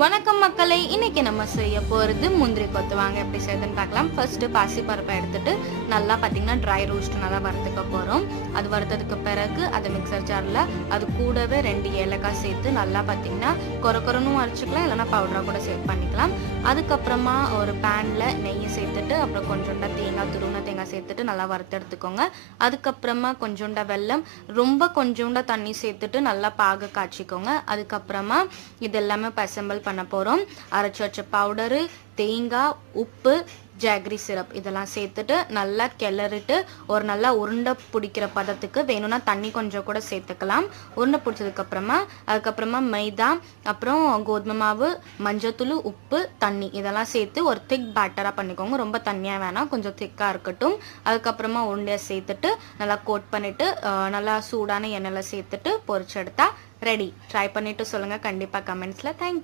வணக்கம் மக்களே, இன்னைக்கு நம்ம செய்ய போகிறது முந்திரி கொத்து. வாங்க எப்படி செய்யுதுன்னு பார்க்கலாம். ஃபர்ஸ்ட் பாசி பருப்பை எடுத்துட்டு நல்லா பார்த்தீங்கன்னா ட்ரை ரோஸ்ட் நல்லா வறுத்துக்க போகிறோம். அது வறுத்ததுக்கு பிறகு அதை மிக்சர் ஜாரில் அது கூடவே 2 ஏலக்காய் சேர்த்து நல்லா பார்த்தீங்கன்னா கொரன்னு அரைச்சிக்கலாம், இல்லைனா பவுடராக கூட சேர்த்து பண்ணிக்கலாம். அதுக்கப்புறமா ஒரு பேனில் நெய் சேர்த்துட்டு அப்புறம் கொஞ்சோண்டா தேங்காய், துருவின தேங்காய் சேர்த்துட்டு நல்லா வறுத்து எடுத்துக்கோங்க. அதுக்கப்புறமா கொஞ்சோண்டா வெல்லம், ரொம்ப கொஞ்சோண்டா தண்ணி சேர்த்துட்டு நல்லா பாக காய்ச்சிக்கோங்க. அதுக்கப்புறமா இது எல்லாமே அசெம்பிள் பண்ண போகிறோம். அரைச்சி வச்ச பவுடரு, தேங்காய், உப்பு, ஜாகரி சிரப் இதெல்லாம் சேர்த்துட்டு நல்லா கிளறிட்டு ஒரு நல்லா உருண்டை பிடிக்கிற பதத்துக்கு வேணும்னா தண்ணி கொஞ்சம் கூட சேர்த்துக்கலாம். உருண்டை பிடிச்சதுக்கப்புறமா அதுக்கப்புறமா மைதா, அப்புறம் கோதுமை மாவு, மஞ்சத்தூள், உப்பு, தண்ணி இதெல்லாம் சேர்த்து ஒரு திக் பேட்டராக பண்ணிக்கோங்க. ரொம்ப தண்ணியாக வேணாம், கொஞ்சம் திக்காக இருக்கட்டும். அதுக்கப்புறமா உருண்டையை சேர்த்துட்டு நல்லா கோட் பண்ணிவிட்டு நல்லா சூடான எண்ணெயில் சேர்த்துட்டு பொரிச்சு எடுத்தா ரெடி. ட்ரை பண்ணிவிட்டு சொல்லுங்கள் கண்டிப்பாக கமெண்ட்ஸில். தேங்க்யூ.